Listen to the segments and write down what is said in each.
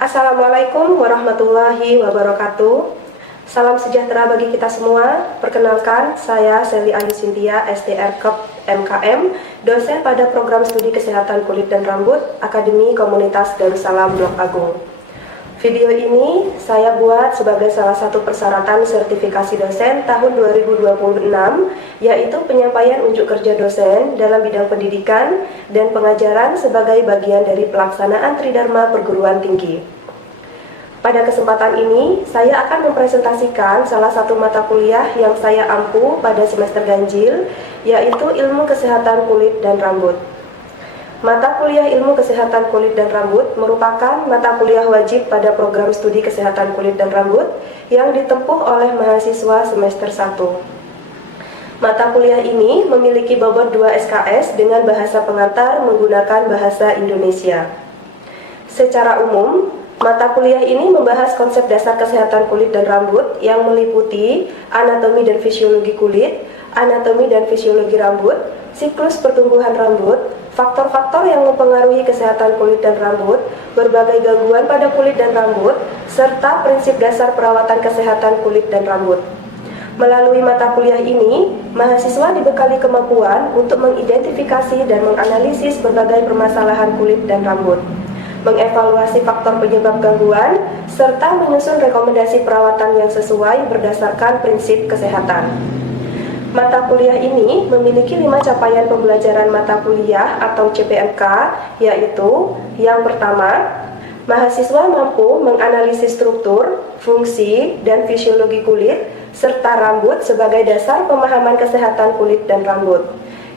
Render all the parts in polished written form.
Assalamualaikum warahmatullahi wabarakatuh. Salam sejahtera bagi kita semua. Perkenalkan, saya Sally Ayu Cynthia, SDR KEP MKM, dosen pada program studi kesehatan kulit dan rambut, Akademi Komunitas Darussalam Blok Agung. Video ini saya buat sebagai salah satu persyaratan sertifikasi dosen tahun 2026, yaitu penyampaian unjuk kerja dosen dalam bidang pendidikan dan pengajaran sebagai bagian dari pelaksanaan Tridharma Perguruan Tinggi. Pada kesempatan ini, saya akan mempresentasikan salah satu mata kuliah yang saya ampu pada semester ganjil, yaitu Ilmu Kesehatan Kulit dan Rambut. Mata kuliah Ilmu Kesehatan Kulit dan Rambut merupakan mata kuliah wajib pada program studi Kesehatan Kulit dan Rambut yang ditempuh oleh mahasiswa semester 1. Mata kuliah ini memiliki bobot 2 SKS dengan bahasa pengantar menggunakan bahasa Indonesia. Secara umum, mata kuliah ini membahas konsep dasar kesehatan kulit dan rambut yang meliputi anatomi dan fisiologi kulit, anatomi dan fisiologi rambut, siklus pertumbuhan rambut, faktor-faktor yang mempengaruhi kesehatan kulit dan rambut, berbagai gangguan pada kulit dan rambut, serta prinsip dasar perawatan kesehatan kulit dan rambut. Melalui mata kuliah ini, mahasiswa dibekali kemampuan untuk mengidentifikasi dan menganalisis berbagai permasalahan kulit dan rambut, mengevaluasi faktor penyebab gangguan, serta menyusun rekomendasi perawatan yang sesuai berdasarkan prinsip kesehatan. Mata kuliah ini memiliki 5 capaian pembelajaran mata kuliah atau CPMK, yaitu yang pertama, mahasiswa mampu menganalisis struktur, fungsi, dan fisiologi kulit, serta rambut sebagai dasar pemahaman kesehatan kulit dan rambut.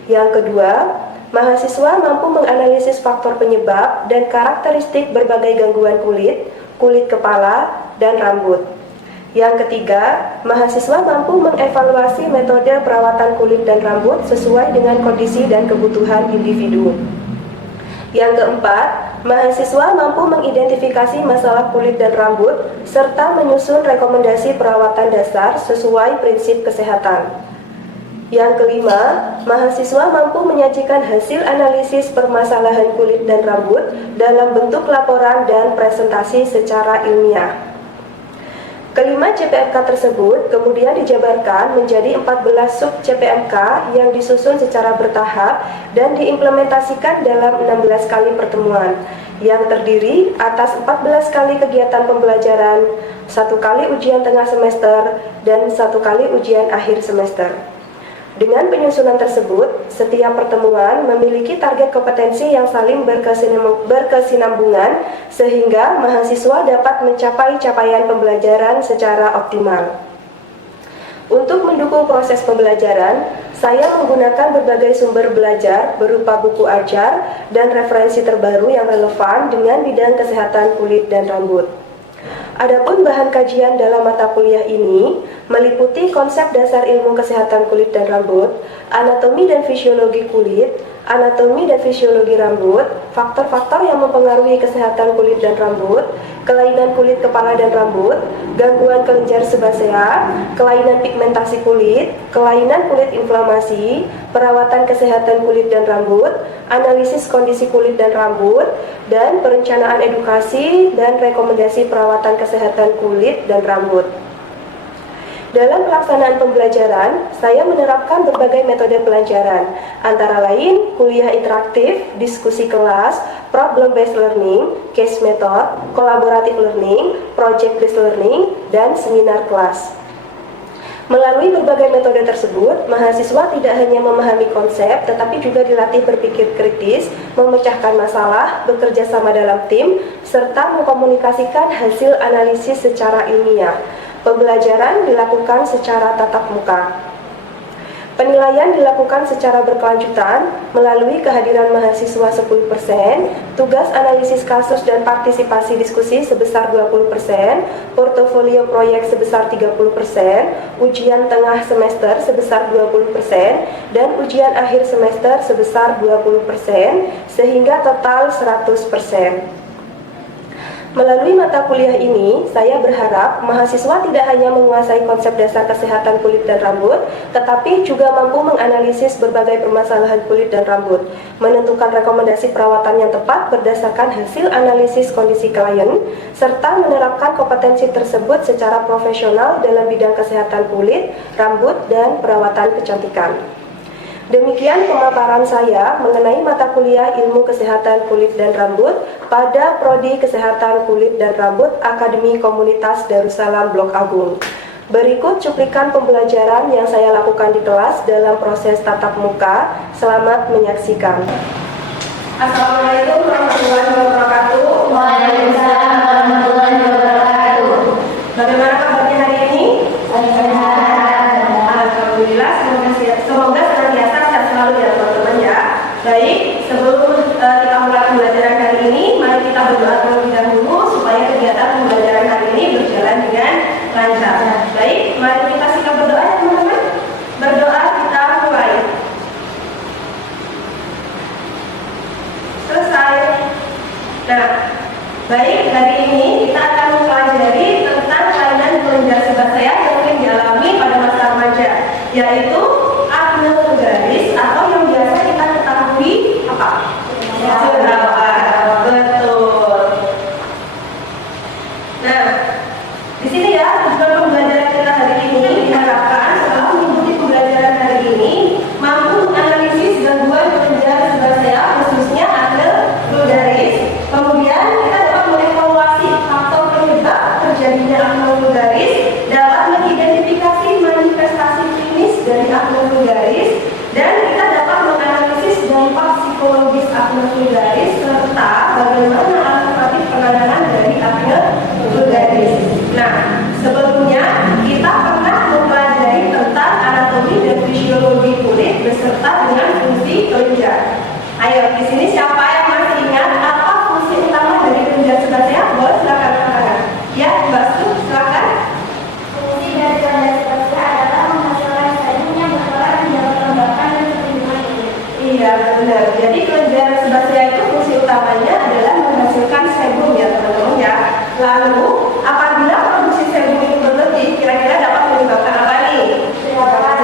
Yang kedua, mahasiswa mampu menganalisis faktor penyebab dan karakteristik berbagai gangguan kulit, kulit kepala, dan rambut. Yang ketiga, mahasiswa mampu mengevaluasi metode perawatan kulit dan rambut sesuai dengan kondisi dan kebutuhan individu. Yang keempat, mahasiswa mampu mengidentifikasi masalah kulit dan rambut serta menyusun rekomendasi perawatan dasar sesuai prinsip kesehatan. Yang kelima, mahasiswa mampu menyajikan hasil analisis permasalahan kulit dan rambut dalam bentuk laporan dan presentasi secara ilmiah. Kelima CPMK tersebut kemudian dijabarkan menjadi 14 sub CPMK yang disusun secara bertahap dan diimplementasikan dalam 16 kali pertemuan yang terdiri atas 14 kali kegiatan pembelajaran, 1 kali ujian tengah semester, dan 1 kali ujian akhir semester. Dengan penyusunan tersebut, setiap pertemuan memiliki target kompetensi yang saling berkesinambungan sehingga mahasiswa dapat mencapai capaian pembelajaran secara optimal. Untuk mendukung proses pembelajaran, saya menggunakan berbagai sumber belajar berupa buku ajar dan referensi terbaru yang relevan dengan bidang kesehatan kulit dan rambut. Adapun bahan kajian dalam mata kuliah ini meliputi konsep dasar ilmu kesehatan kulit dan rambut, anatomi dan fisiologi kulit, anatomi dan fisiologi rambut, faktor-faktor yang mempengaruhi kesehatan kulit dan rambut, kelainan kulit kepala dan rambut, gangguan kelenjar sebasea, kelainan pigmentasi kulit, kelainan kulit inflamasi, perawatan kesehatan kulit dan rambut, analisis kondisi kulit dan rambut, dan perencanaan edukasi dan rekomendasi perawatan kesehatan kulit dan rambut. Dalam pelaksanaan pembelajaran, saya menerapkan berbagai metode pelajaran, antara lain kuliah interaktif, diskusi kelas, problem-based learning, case method, collaborative learning, project-based learning, dan seminar kelas. Melalui berbagai metode tersebut, mahasiswa tidak hanya memahami konsep, tetapi juga dilatih berpikir kritis, memecahkan masalah, bekerja sama dalam tim, serta mengkomunikasikan hasil analisis secara ilmiah. Pembelajaran dilakukan secara tatap muka. Penilaian dilakukan secara berkelanjutan melalui kehadiran mahasiswa 10%, tugas analisis kasus dan partisipasi diskusi sebesar 20%, portofolio proyek sebesar 30%, ujian tengah semester sebesar 20%, dan ujian akhir semester sebesar 20%, sehingga total 100%. Melalui mata kuliah ini, saya berharap mahasiswa tidak hanya menguasai konsep dasar kesehatan kulit dan rambut, tetapi juga mampu menganalisis berbagai permasalahan kulit dan rambut, menentukan rekomendasi perawatan yang tepat berdasarkan hasil analisis kondisi klien, serta menerapkan kompetensi tersebut secara profesional dalam bidang kesehatan kulit, rambut, dan perawatan kecantikan. Demikian pemaparan saya mengenai mata kuliah Ilmu Kesehatan Kulit dan Rambut pada Prodi Kesehatan Kulit dan Rambut Akademi Komunitas Darussalam Blok Agung. Berikut cuplikan pembelajaran yang saya lakukan di kelas dalam proses tatap muka. Selamat menyaksikan. Assalamualaikum warahmatullahi wabarakatuh. Waalaikumsalam warahmatullahi wabarakatuh. Bagaimana kabarnya hari ini? Sehat. Alhamdulillah, semoga senantiasa sehat selalu ya teman-teman ya. Baik, sebelum kita mulai pembelajaran hari ini, mari kita berdoa terlebih dahulu supaya kegiatan pembelajaran hari ini berjalan dengan lancar. Baik, mari kita siap berdoa ya teman-teman. Berdoa kita mulai. Selesai. Nah, baik, hari ini kita akan mempelajari tentang kelainan kelenjar sebat sehat yang mungkin dialami pada masa remaja, yaitu akne vulgaris atau yang biasa kita ketahui apa? Jerawat. Betul. Nah, di sini ya tujuan pembelajaran kita hari ini diharapkan setelah mengikuti pembelajaran hari ini mampu menganalisis gangguan kelenjar sebat sehat khususnya akne vulgaris. Kemudian kita dapat mengevaluasi faktor penyebab terjadinya akne vulgaris, dapat mengidentifikasi manifestasi klinis dari akne vulgaris, dan kita dapat menganalisis dampak psikologis akne vulgaris serta bagaimana alternatif penanganan dari akne vulgaris. Nah, sebelumnya kita pernah mempelajari tentang anatomi dan fisiologi kulit beserta dengan fungsi kelenjar. Ayo, di sini siapa yang masih ingat apa fungsi utama dari kelenjar sebat sehat? Boleh silakan angkat tangan. Ya, Mbak Stu, silakan. Fungsi dari kelenjar sebat sehat adalah menghasilkan sebum yang berperan menjaga kelembapan dan perlindungan kulit. Iya, benar. Jadi kelenjar sebat sehat itu fungsi utamanya adalah menghasilkan sebum ya teman-teman ya. Lalu, apabila produksi sebum itu berlebih, kira-kira dapat menyebabkan apa nih? Jerawat.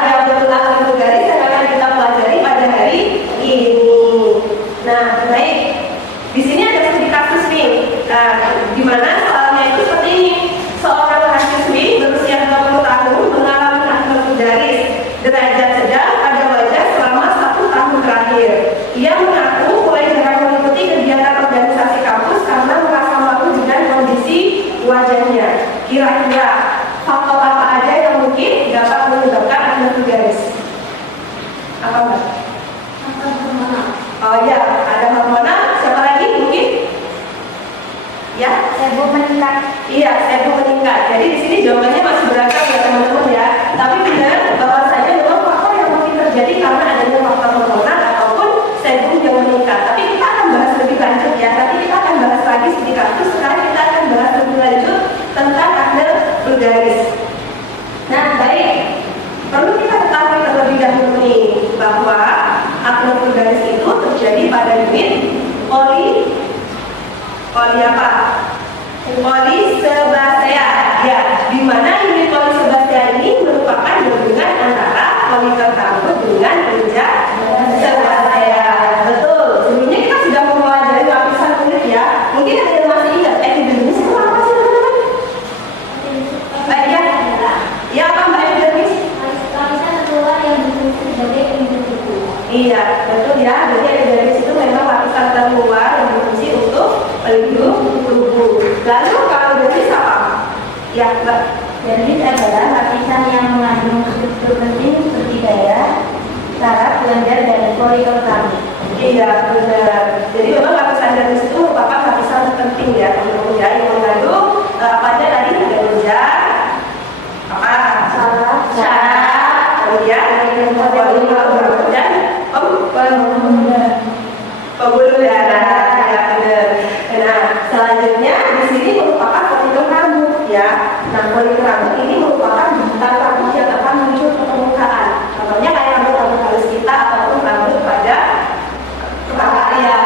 Ya, betul, akne vulgaris yang akan kita pelajari pada hari ini. Nah, baik. Di sini ada studi kasus nih. Nah, di mana soalnya itu seperti ini. Seorang mahasiswi berusia 20 tahun mengalami akne vulgaris derajat sedang pada wajah selama 1 tahun terakhir. Ia mengaku mulai jarang mengikuti kegiatan organisasi kampus karena merasa malu dengan kondisi wajahnya. Kira-kira faktor apa aja yang mungkin dapat menyebabkan akne vulgaris? Apa Mbak? Faktor hormonal. Oh ya, ada hormonal. Siapa lagi mungkin? Ya, Sebum meningkat. iya, sebum meningkat. Jadi di sini jawabannya masih beragam ya teman-teman ya. Tapi benar bahwasanya memang faktor yang mungkin terjadi karena adanya faktor hormonal ataupun sebum yang meningkat. Tapi kita akan bahas lebih lanjut ya. Nanti kita akan bahas lagi studi kasus. Sekarang kita akan bahas lebih lanjut tentang akne vulgaris. Nah, baik. Perlu kita ketahui terlebih dahulu nih bahwa akne vulgaris itu terjadi pada unit polisebasea ya, di mana unit polisebasea ini merupakan gabungan antara folikel rambut dengan kelenjar sebasea. Betul. Sebelumnya kita sudah mempelajari lapisan kulit ya. Mungkin ada yang masih ingat epidermis itu apa sih teman-teman? Baik ya. Ya, apa Mbak epidermis? Lapisan terluar yang berfungsi sebagai pelindung tubuh. Iya, betul ya. Jadi epidermis itu memang lapisan terluar yang berfungsi untuk pelindung tubuh. Lalu kalau dermis apa? Ya, Mbak. Dermis adalah lapisan yang mengandung struktur penting seperti daerah, saraf, kelenjar, dan folikel rambut. Iya, benar. Jadi memang lapisan dermis itu merupakan lapisan penting ya teman-teman ya, yang mengandung apa aja tadi? Ada kelenjar, apa? Saraf, kemudian folikel rambut dan pembuluh darah. Ya, benar. Nah, selanjutnya di sini merupakan folikel rambut ya. Nah, folikel rambut ini merupakan bintang rambut yang akan muncul ke permukaan. Contohnya kayak rambut halus kita ataupun rambut pada kepala ya.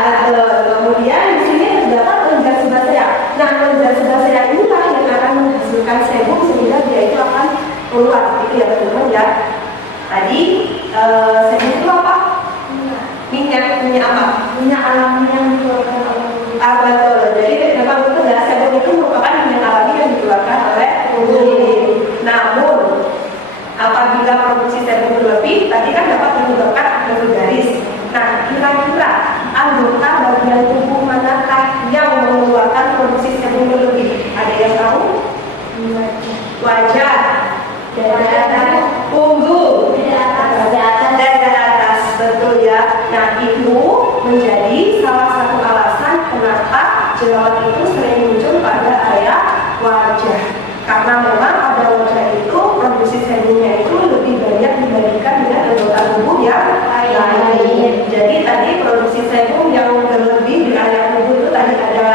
jerawat itu sering muncul pada area wajah. Karena memang pada wajah itu produksi sebumnya itu lebih banyak dibandingkan dengan anggota tubuh yang lain. Jadi tadi produksi sebum yang berlebih di area tubuh itu tadi ada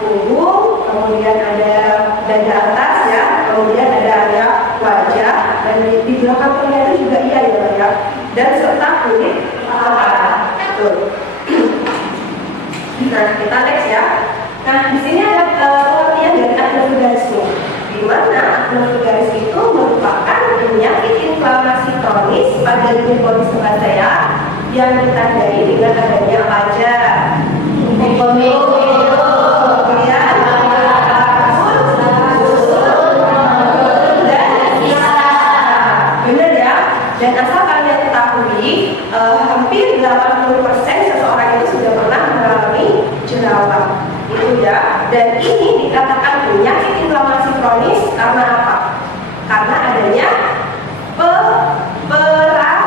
punggung, kemudian ada dada atas ya, kemudian ada area wajah, dan di belakang telinga itu juga iya ya, dan serta kulit kepala. Betul. Nah, kita next ya. Nah, di sini ada pengertian dari acne vulgaris, di mana acne vulgaris itu merupakan penyakit inflamasi kronis pada lini kulit sebasea yang ditandai dengan adanya apa aja? Dan asal kalian ketahui, hampir 80% seseorang itu sudah pernah mengalami jerawat, itu ya. Dan ini dikatakan penyakit inflamasi kronis karena apa? Karena adanya peradangan.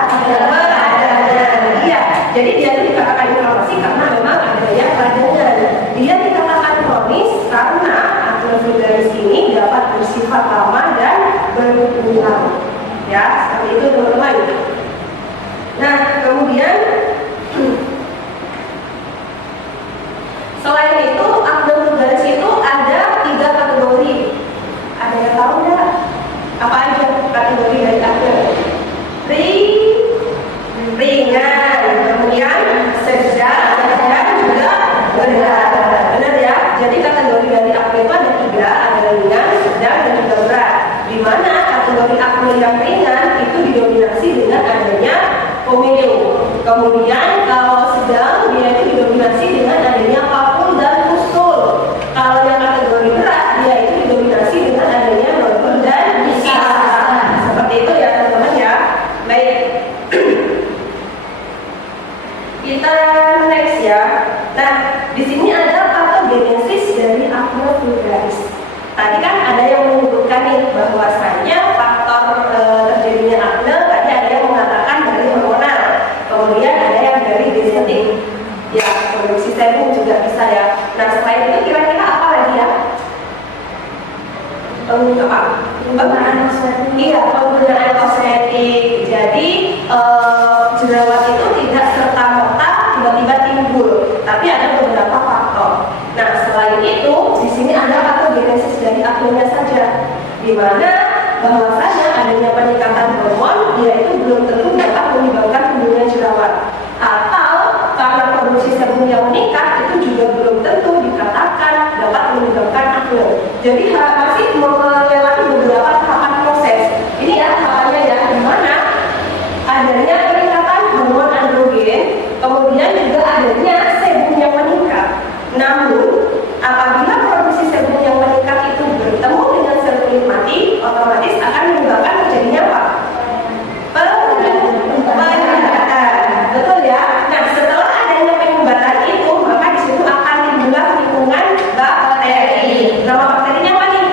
Iya, jadi dia itu dikatakan inflamasi karena memang adanya peradangan. Dia dikatakan kronis karena acne vulgaris ini dapat bersifat lama dan berulang. Ya, seperti itu teman-teman. Nah, kemudian selain itu acne vulgaris itu ada 3 kategori. Ada yang tahu nggak? Apa aja kategori dari acne? Ringan, kemudian sedang, dan juga berat. Benar ya? Jadi kategori dari acne itu ada 3, ada ringan, sedang, dan juga berat. Di mana kategori acne yang ringan itu didominasi dengan adanya komedo. Kemudian kalau sedang dia itu didominasi dengan adanya papul dan pustul. Kalau yang kategori berat dia itu didominasi dengan adanya nodul dan kista. Seperti itu ya teman-teman ya. Baik. Kita next ya. Nah, di sini ada patogenesis dari acne vulgaris. Tadi kan ada yang menyebutkan nih bahwasanya faktor terjadinya acne, tadi ada yang mengatakan dari hormonal, kemudian ada yang dari genetik, ya produksi sebum juga bisa ya. Nah selain itu kira-kira apa lagi ya? Penggunaan kosmetik. Iya, penggunaan kosmetik. Jadi jerawat itu tidak serta-merta tiba-tiba timbul, tapi ada beberapa faktor. Nah selain itu di sini ada patogenesis dari acne saja, di mana bahwasanya adanya peningkatan hormon yaitu belum tentu dapat menyebabkan timbulnya jerawat, atau karena produksi sebum yang meningkat itu juga belum tentu dikatakan dapat menyebabkan acne. Jadi masih melewati beberapa tahapan proses. Ini ya tahapannya ya, di mana adanya peningkatan hormon androgen, kemudian juga adanya sebum yang meningkat. Namun apabila produksi sebum yang meningkat itu bertemu dengan sel kulit mati, otomatis akan menyebabkan terjadinya apa? Penyumbatan. Betul ya? Nah, setelah adanya penyumbatan itu, maka di situ akan timbullah lingkungan bakteri. Nama bakterinya apa nih?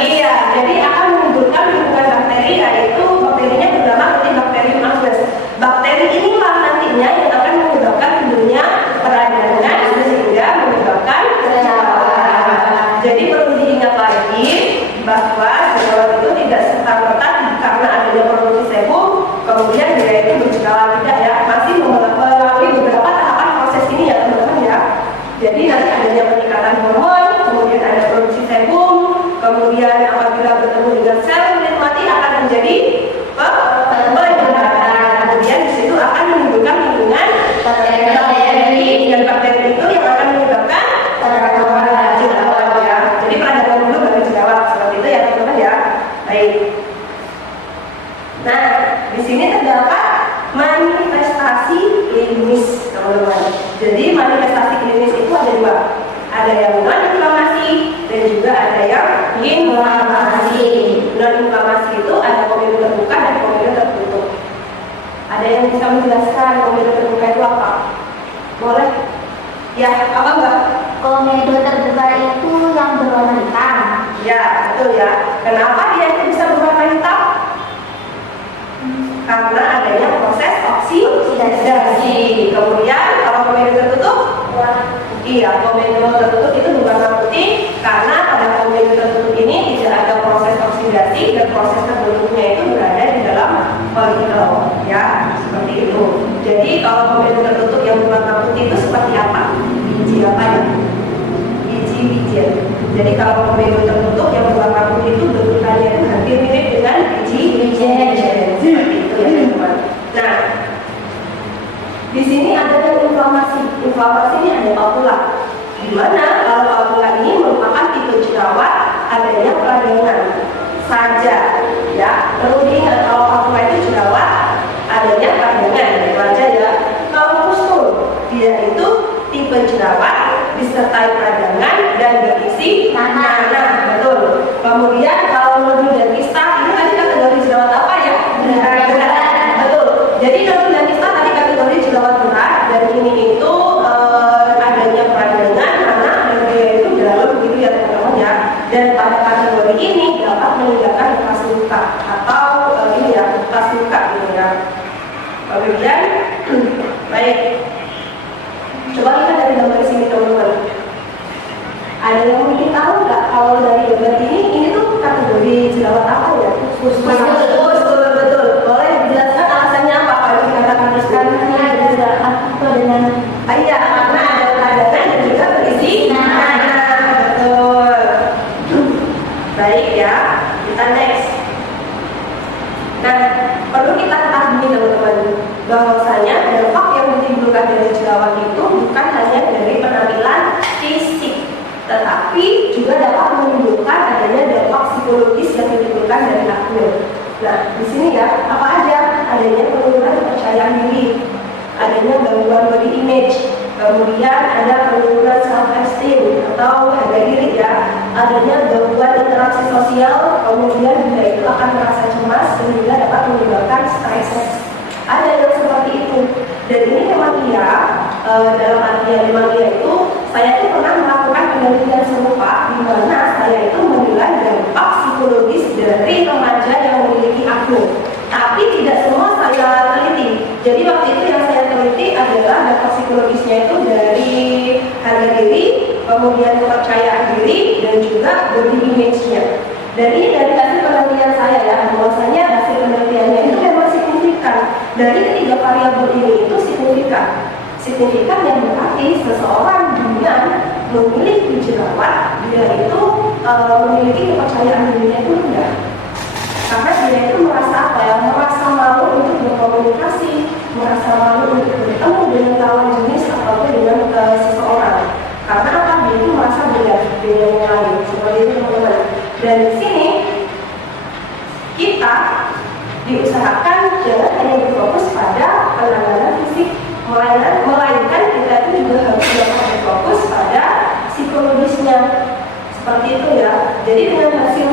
Iya, jadi akan menimbulkan lingkungan bakteri, yaitu bakterinya bernama Cutibacterium acnes. Bakteri inilah nantinya yang akan menyebabkan timbulnya peradangan sehingga menyebabkan jerawat. Jadi perlu diingat lagi bahwa jerawat itu tidak serta-merta karena adanya produksi sebum kemudian dia itu berjerawat, tidak ya, masih melalui beberapa tahapan proses ini ya teman-teman ya. Jadi nanti adanya peningkatan hormon, kemudian ada produksi sebum, kemudian apabila bertemu dengan sel kulit mati akan menjadi penyumbatan. Kemudian di situ akan menimbulkan lingkungan bakteri, dan bakteri itu yang akan menyebabkan jerawat ya. Jadi peradangan dulu baru jerawat, seperti itu ya teman-teman ya. Baik. Nah, di sini terdapat manifestasi klinis teman-teman. Jadi manifestasi klinis itu ada 2. Ada yang non inflamasi dan juga ada yang inflamasi. Non inflamasi itu ada komedo terbuka dan komedo tertutup. Ada yang bisa menjelaskan komedo terbuka itu apa? Boleh? Ya, apa enggak? Komedo terbuka itu yang berwarna hitam. Ya, betul ya. Kenapa dia itu bisa berwarna hitam? Karena adanya proses oksidasi. Kemudian kalau komedo tertutup, Iya, komedo tertutup itu berwarna putih karena pada komedo tertutup ini tidak ada proses oksidasi dan proses terbentuknya itu berada di dalam folikel, ya, seperti itu. Jadi kalau komedo tertutup yang berwarna putih itu seperti apa? Biji apa ya? Biji-bijian. Jadi kalau komedo tertutup yang berwarna putih itu bentukannya itu hampir mirip dengan biji-bijian. Seperti itu ya teman-teman. Nah, di sini ada inflamasi. Inflamasi ini ada papula. Di mana kalau papula ini merupakan tipe jerawat adanya peradangan saja, ya. Perlu diingat kalau papula itu jerawat adanya peradangan, itu aja ya. Kalau pustul, dia itu tipe jerawat disertai peradangan dan berisi nanah, betul. Kemudian kalau nodu dan kista ini tadi kategori jerawat apa ya? Berat, betul. Jadi nodu dan kista tadi kategori jerawat berat dan ini itu adanya peradangan, nanah dan dia itu dalam begitu ya teman-teman ya. Dan pada kategori ini dapat meninggalkan bekas luka atau ini ya bekas luka gitu ya. Kemudian baik. Coba lihat dari gambar sini teman-teman. Ada yang mungkin tahu nggak kalau dari gambar ini tuh kategori jerawat apa ya? Betul, betul. Boleh dijelaskan alasannya apa kalau dikatakan Karena ada jerawat dengan iya, karena ada peradangan dan juga berisi nanah. Betul. Baik ya, kita next. Nah, perlu kita ketahui teman-teman bahwasanya dampak yang ditimbulkan dari jerawat itu bukan hanya dari penampilan fisik, tetapi juga dapat menimbulkan adanya dampak psikologis yang ditimbulkan dari akne. Nah, di sini ya, apa aja? Adanya penurunan kepercayaan diri, adanya gangguan body image, kemudian ada penurunan self esteem atau harga diri ya, adanya gangguan interaksi sosial, kemudian juga itu akan merasa cemas sehingga dapat menyebabkan stres. Ada yang seperti itu. Dan ini memang iya, dalam artian memang iya itu saya tuh pernah melakukan penelitian serupa di mana saya itu menilai dampak psikologis dari remaja yang memiliki akne. Tapi tidak semua saya teliti. Jadi waktu itu yang saya teliti adalah dampak psikologisnya itu dari harga diri, kemudian kepercayaan diri, dan juga body image-nya. Dan ini dari hasil penelitian saya ya, bahwasanya hasil penelitiannya itu memang signifikan. Dari ketiga variabel ini itu signifikan. Signifikan yang berarti seseorang dengan memiliki jerawat, dia itu memiliki kepercayaan dirinya itu rendah. Karena dia itu merasa apa ya? Merasa malu untuk berkomunikasi, merasa malu untuk bertemu dengan lawan jenis ataupun dengan seseorang. Karena apa? Dia itu merasa beda dengan yang lain. Seperti itu teman-teman. Dan di sini kita diusahakan jangan hanya berfokus pada penanganan fisik, melainkan kita itu juga harus dapat berfokus pada psikologisnya. Seperti itu ya. Jadi dengan hasil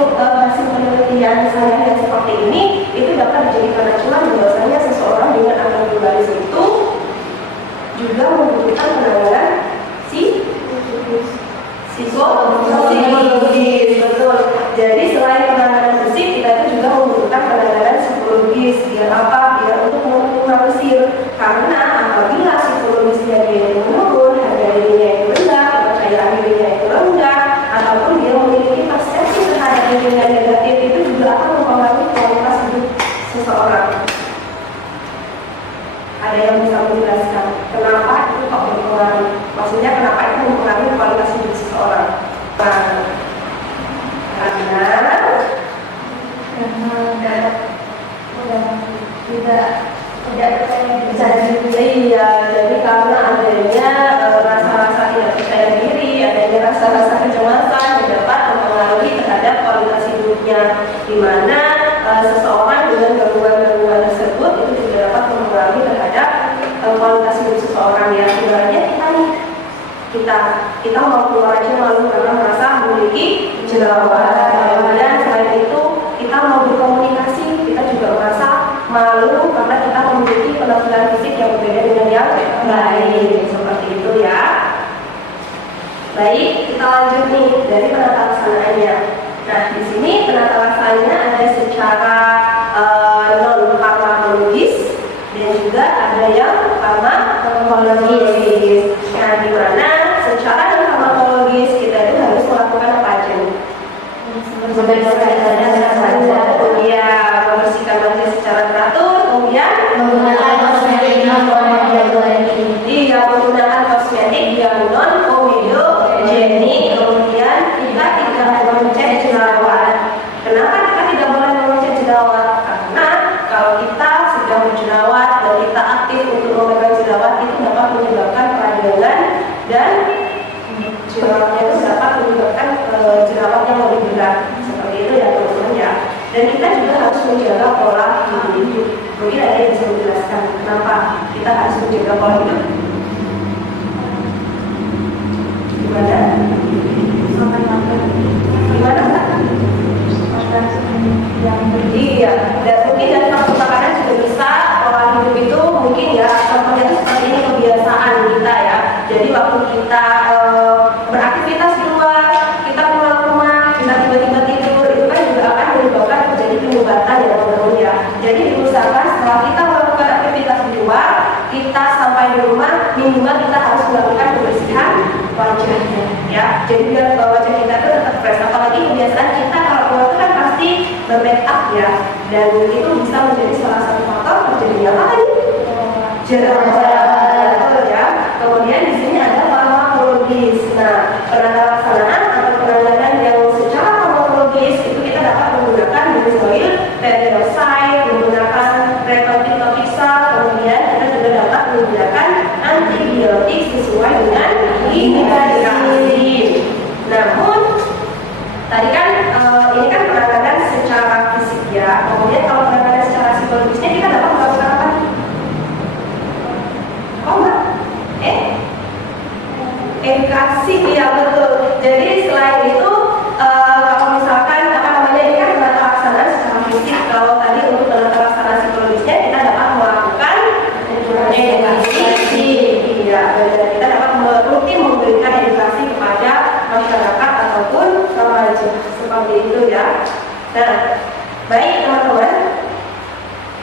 penelitian saya yang seperti ini itu dapat dijadikan acuan bahwasanya seseorang dengan akne vulgaris itu juga membutuhkan penanganan psikologis, betul. Jadi selain penanganan fisik, kita itu juga membutuhkan penanganan psikologis. Biar apa? Biar untuk meminimalisir. Karena apabila psikologisnya dia menurun, harga dirinya itu rendah, kepercayaan dirinya itu rendah, ataupun dia memiliki persepsi terhadap dirinya negatif, itu juga akan mempengaruhi kualitas hidup seseorang. Ada yang bisa menjelaskan kenapa itu kok berpengaruh? Maksudnya kenapa itu mempengaruhi kualitas hidup seseorang? Karena tidak percaya diri. Iya, jadi karena adanya rasa-rasa tidak percaya diri, adanya rasa-rasa kecemasan yang dapat mempengaruhi terhadap kualitas hidupnya, di mana seseorang dengan gangguan-gangguan tersebut itu juga dapat mempengaruhi terhadap kualitas hidup seseorang ya. Ibaratnya kita mau keluar aja malu karena merasa memiliki jerawat, dan selain itu kita mau berkomunikasi kita juga merasa malu karena kita memiliki penampilan fisik yang berbeda dengan yang lain. Seperti itu ya. Baik, kita lanjut nih dari penata laksanaannya. Nah, di sini penata laksananya ada secara non farmakologis dan juga ada yang farmakologis. Nah, di mana secara Iya, membersihkan wajah secara teratur, kemudian menggunakan kosmetik non iya, menggunakan kosmetik yang non komedogenik. Kemudian kita tidak mengecek jerawat. Kenapa kita tidak boleh mengecek jerawat? Karena kalau kita sudah berjerawat dan kita aktif untuk memegang jerawat, itu dapat menyebabkan peradangan dan jerawatnya itu dapat menyebabkan jerawat yang lebih berat. Seperti itu ya teman-teman ya. Dan kita juga harus menjaga pola hidup. Mungkin ada yang bisa menjelaskan kenapa kita harus menjaga pola hidup? Gimana? Gimana Kak? Iya, dan mungkin dari faktor makanan juga bisa. Pola hidup itu mungkin ya, contohnya itu seperti ini, kebiasaan kita ya. Jadi waktu kita beraktivitas di luar, kita pulang rumah, kita tiba-tiba tidur, itu kan juga akan menyebabkan terjadi penyumbatan ya teman-teman ya. Jadi diusahakan setelah kita melakukan aktivitas di luar, kita sampai di rumah minimal kita harus melakukan pembersihan wajahnya ya. Jadi biar wajah kita itu tetap fresh. Apalagi kebiasaan kita kalau keluar itu kan pasti bermake up ya, dan itu bisa menjadi salah satu faktor terjadinya apa tadi? Jerawat, betul ya. Kemudian di sini ada farmakologis. Nah, penata laksanaan atau penanganan yang secara farmakologis itu kita dapat menggunakan benzoyl peroxide, menggunakan retinoxal, kemudian kita juga dapat menggunakan antibiotik sesuai dengan indikasi. Namun tadi kan ini kan penanganan secara fisik ya. Kemudian kalau penanganan secara psikologisnya kita dapat melakukan apa? Oh enggak? Edukasi ya betul. Jadi selain itu kalau misalkan apa namanya ini kan penata laksanaan secara fisik. Kalau tadi untuk penata laksanaan psikologisnya kita dapat melakukan edukasi. Iya, dan kita dapat rutin memberikan edukasi kepada masyarakat ataupun remaja seperti itu ya. Nah, baik teman-teman,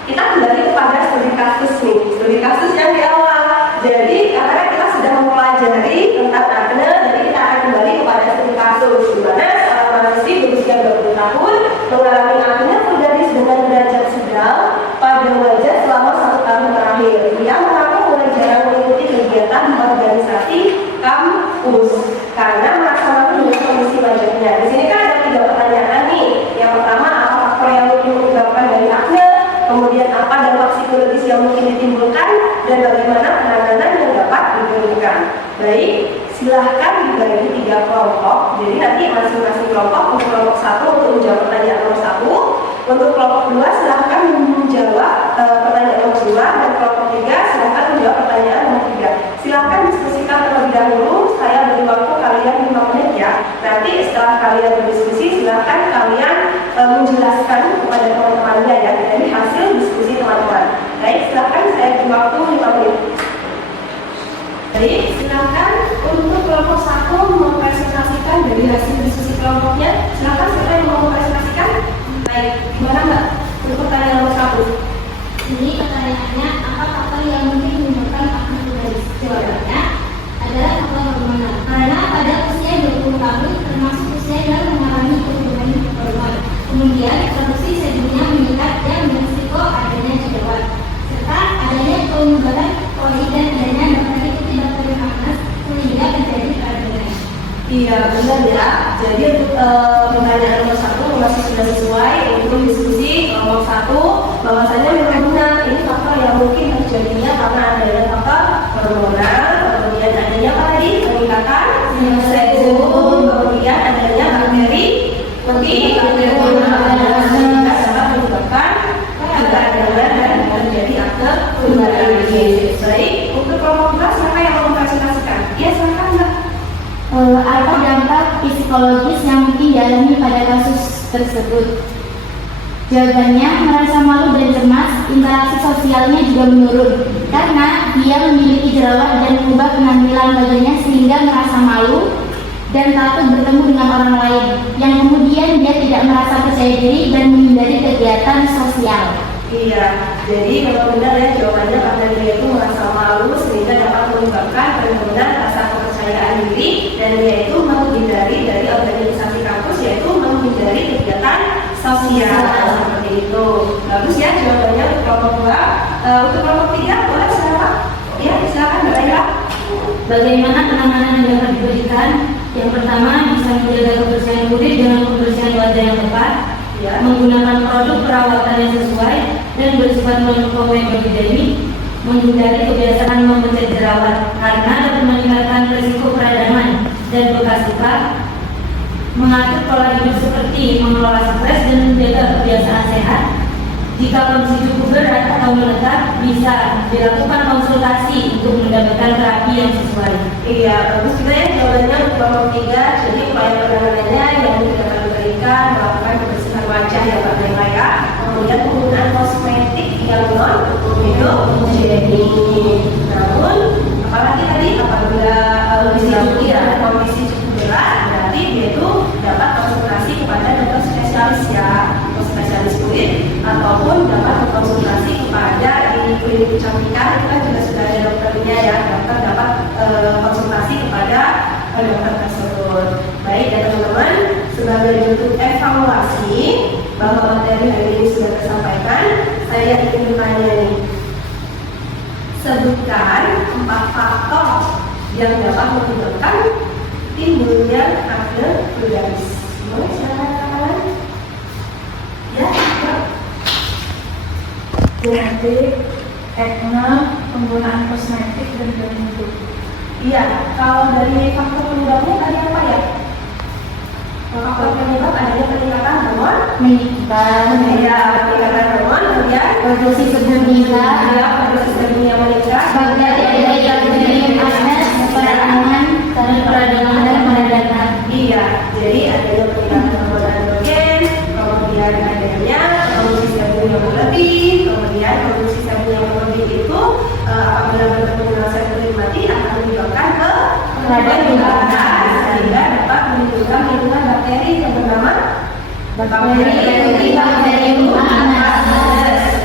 kita kembali kepada studi kasus nih, studi kasus yang di awal. Jadi karena kita sudah mempelajari tentang akne, jadi kita akan kembali kepada studi kasus di mana seorang mahasiswi berusia 20 tahun mengalami akne vulgaris dengan derajat sedang pada wajah selama 1 tahun terakhir. Dia mengaku mulai jarang mengikuti kegiatan organisasi kampus karena merasa malu dengan kondisi wajahnya. Di sini kan ada 3 pertanyaan nih. Yang pertama, apa faktor yang mungkin menyebabkan dari akne? Kemudian apa dampak psikologis yang mungkin ditimbulkan? Dan bagaimana penanganan yang dapat diberikan? Baik, silahkan dibagi 3 kelompok. Jadi nanti masing-masing kelompok, untuk kelompok 1 untuk menjawab pertanyaan nomor 1, untuk kelompok 2 silahkan menjawab pertanyaan nomor 2, dan kelompok 3 silahkan menjawab pertanyaan nomor 3. Silahkan diskusikan terlebih dahulu. Saya beri waktu kalian 5 menit ya. Nanti setelah kalian berdiskusi, silahkan kalian menjelaskan kepada teman-temannya ya dari hasil diskusi teman-teman. Baik, silahkan saya beri waktu 5 menit. Baik, silahkan untuk kelompok 1 mempresentasikan dari hasil diskusi kelompoknya. Silahkan siapa yang mau mempresentasikan? Baik, gimana Mbak? Untuk pertanyaan nomor 1. Ini pertanyaannya, apa faktor yang mungkin menyebabkan akne vulgaris? Jawabannya adalah faktor hormonal. Karena pada usia 20 tahun termasuk usia yang mengalami penurunan hormon. Kemudian produksi sebumnya meningkat dan berisiko adanya jerawat. Serta adanya kelembaban kulit dan adanya bakteri putih bakteri panas sehingga terjadi peradangan. Iya benar ya. Jadi untuk pertanyaan nomor 1 masih sudah sesuai untuk diskusi kelompok 1, bahwasanya memang benar ini faktor yang mungkin terjadinya karena adanya faktor hormonal, kemudian adanya apa tadi? Peningkatan sebum, kemudian adanya bakteri putih bakteri panas sehingga dapat menyebabkan peradangan dan terjadi akne vulgaris. Baik, untuk kelompok 2 siapa yang mau mempresentasikan? Iya silakan Mbak. Apa dampak psikologis yang mungkin dialami pada kasus tersebut? Jawabannya, merasa malu dan cemas, interaksi sosialnya juga menurun karena dia memiliki jerawat dan mengubah penampilan wajahnya sehingga merasa malu dan takut bertemu dengan orang lain, yang kemudian dia tidak merasa percaya diri dan menghindari kegiatan sosial. Iya, jadi memang benar ya jawabannya karena dia itu merasa malu sehingga dapat menyebabkan penurunan rasa kepercayaan diri dan dia itu menghindari dari organisasi kampus yaitu menghindari kegiatan sosial seperti itu. Bagus ya jawabannya untuk kelompok 2. Untuk kelompok 3 boleh silakan. Ya, silakan Mbak Ira. Bagaimana penanganan yang dapat diberikan? Yang pertama, bisa menjaga kebersihan kulit dengan pembersihan wajah yang tepat, Ya. menggunakan produk perawatan yang sesuai dan bersifat non-komedogeni, menghindari kebiasaan mempencet jerawat karena dapat meningkatkan risiko peradangan dan bekas luka, mengatur pola hidup seperti mengelola stres dan menjaga kebiasaan sehat. Jika kondisi cukup berat atau menetap, bisa dilakukan konsultasi untuk mendapatkan terapi yang sesuai. Iya, bagus juga ya jawabannya untuk kelompok 3. Jadi upaya penanganannya yang dapat diberikan melakukan kebersihan wajah yang berbeda ya, kemudian penggunaan kosmetik yang non-komedogeni. Namun, apalagi tadi apabila kondisi cukup berat, berarti dia itu dapat konsultasi kepada dokter spesialis ya, dokter spesialis kulit, ataupun dapat berkonsultasi kepada di klinik kecantikan. Itu kan juga sudah ada dokternya ya, dokter dapat konsultasi kepada dokter tersebut. Baik ya teman-teman, sebagai bentuk evaluasi bahwa materi hari ini sudah tersampaikan, saya ingin bertanya nih, sebutkan 4 faktor yang dapat menyebabkan timbulnya acne vulgaris. Boleh silakan. Ya, Diabetes, acne, penggunaan kosmetik dan gaya hidup. iya. Kalau dari faktor penyebabnya tadi apa ya? Faktor penyebab adanya peningkatan hormon. Meningkatkan Ya, peningkatan hormon, kemudian produksi sebelum meningkat, ya, produksi sebelumnya meningkat. bakteri yang terjadi panas, peradangan, peradangan dan peradangan. Iya, jadi adanya peningkatan hormon androgen, kemudian adanya produksi sebelum yang berlebih, kemudian produksi sebelum yang berlebih itu apabila bertemu sel kulit mati akan menyebabkan peradangan sehingga dapat menimbulkan lingkungan bakteri yang bernama bakteri panas,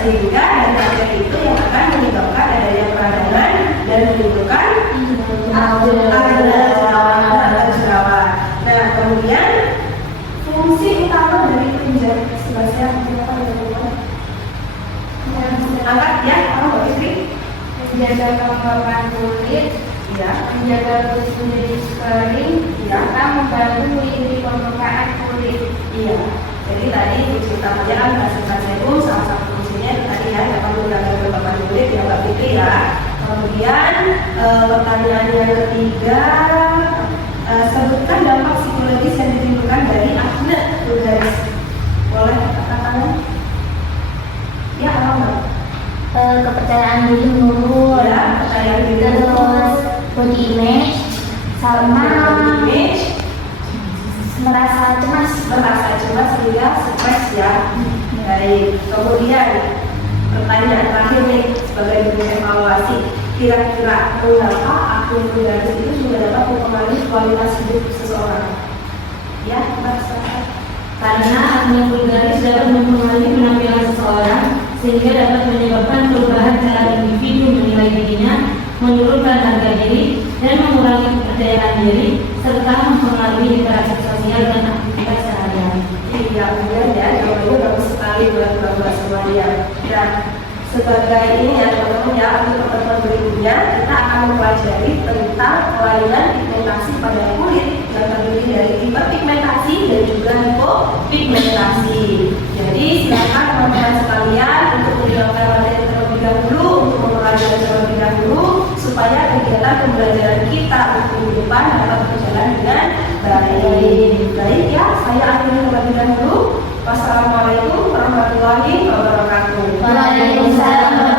sehingga dari bakteri itu yang akan menyebabkan adanya peradangan dan menimbulkan jerawat. Nah, kemudian fungsi utama dari kelenjar sebasnya apa teman-teman? Angkat ya, Mbak Fitri. Menjaga kelembapan kulit, Ya, menjaga kulit menjadi kering, serta membantu melindungi permukaan kulit. iya. Jadi tadi fungsi utamanya kan hasil serum, salah satu fungsinya itu tadi ya dapat menjaga kelembapan kulit ya Mbak Fitri ya. Kemudian pertanyaan yang ketiga, sebutkan dampak psikologis yang ditimbulkan dari acne vulgaris. Boleh katakan? Ya, apa? Kepercayaan diri menurun, Ya, kepercayaan diri terus body image, sama image, merasa cemas. sehingga stres ya. Baik, kemudian pertanyaan terakhir nih sebagai bentuk evaluasi, kira-kira mengapa acne vulgaris itu juga dapat mempengaruhi kualitas hidup seseorang? Ya, Mbak, silakan. Karena acne vulgaris dapat mempengaruhi penampilan seseorang sehingga dapat menyebabkan perubahan cara individu menilai dirinya, menurunkan harga diri, dan mengurangi kepercayaan diri, serta mempengaruhi interaksi sosial dan aktivitas sehari-hari. Iya, kemudian ya, jawabannya bagus sekali buat Bapak semuanya. Dan sebagai ini ya teman-teman ya, untuk pertemuan berikutnya kita akan mempelajari tentang kelainan pigmentasi pada kulit yang terdiri dari hiperpigmentasi dan juga hipopigmentasi. Jadi silakan teman-teman sekalian untuk mendengarkan materi terlebih dahulu, untuk mempelajari terlebih dahulu supaya kegiatan pembelajaran kita untuk minggu depan dapat berjalan dengan baik. Baik ya, saya akhiri terlebih dahulu. Wassalamualaikum warahmatullahi wabarakatuh. Waalaikumsalam.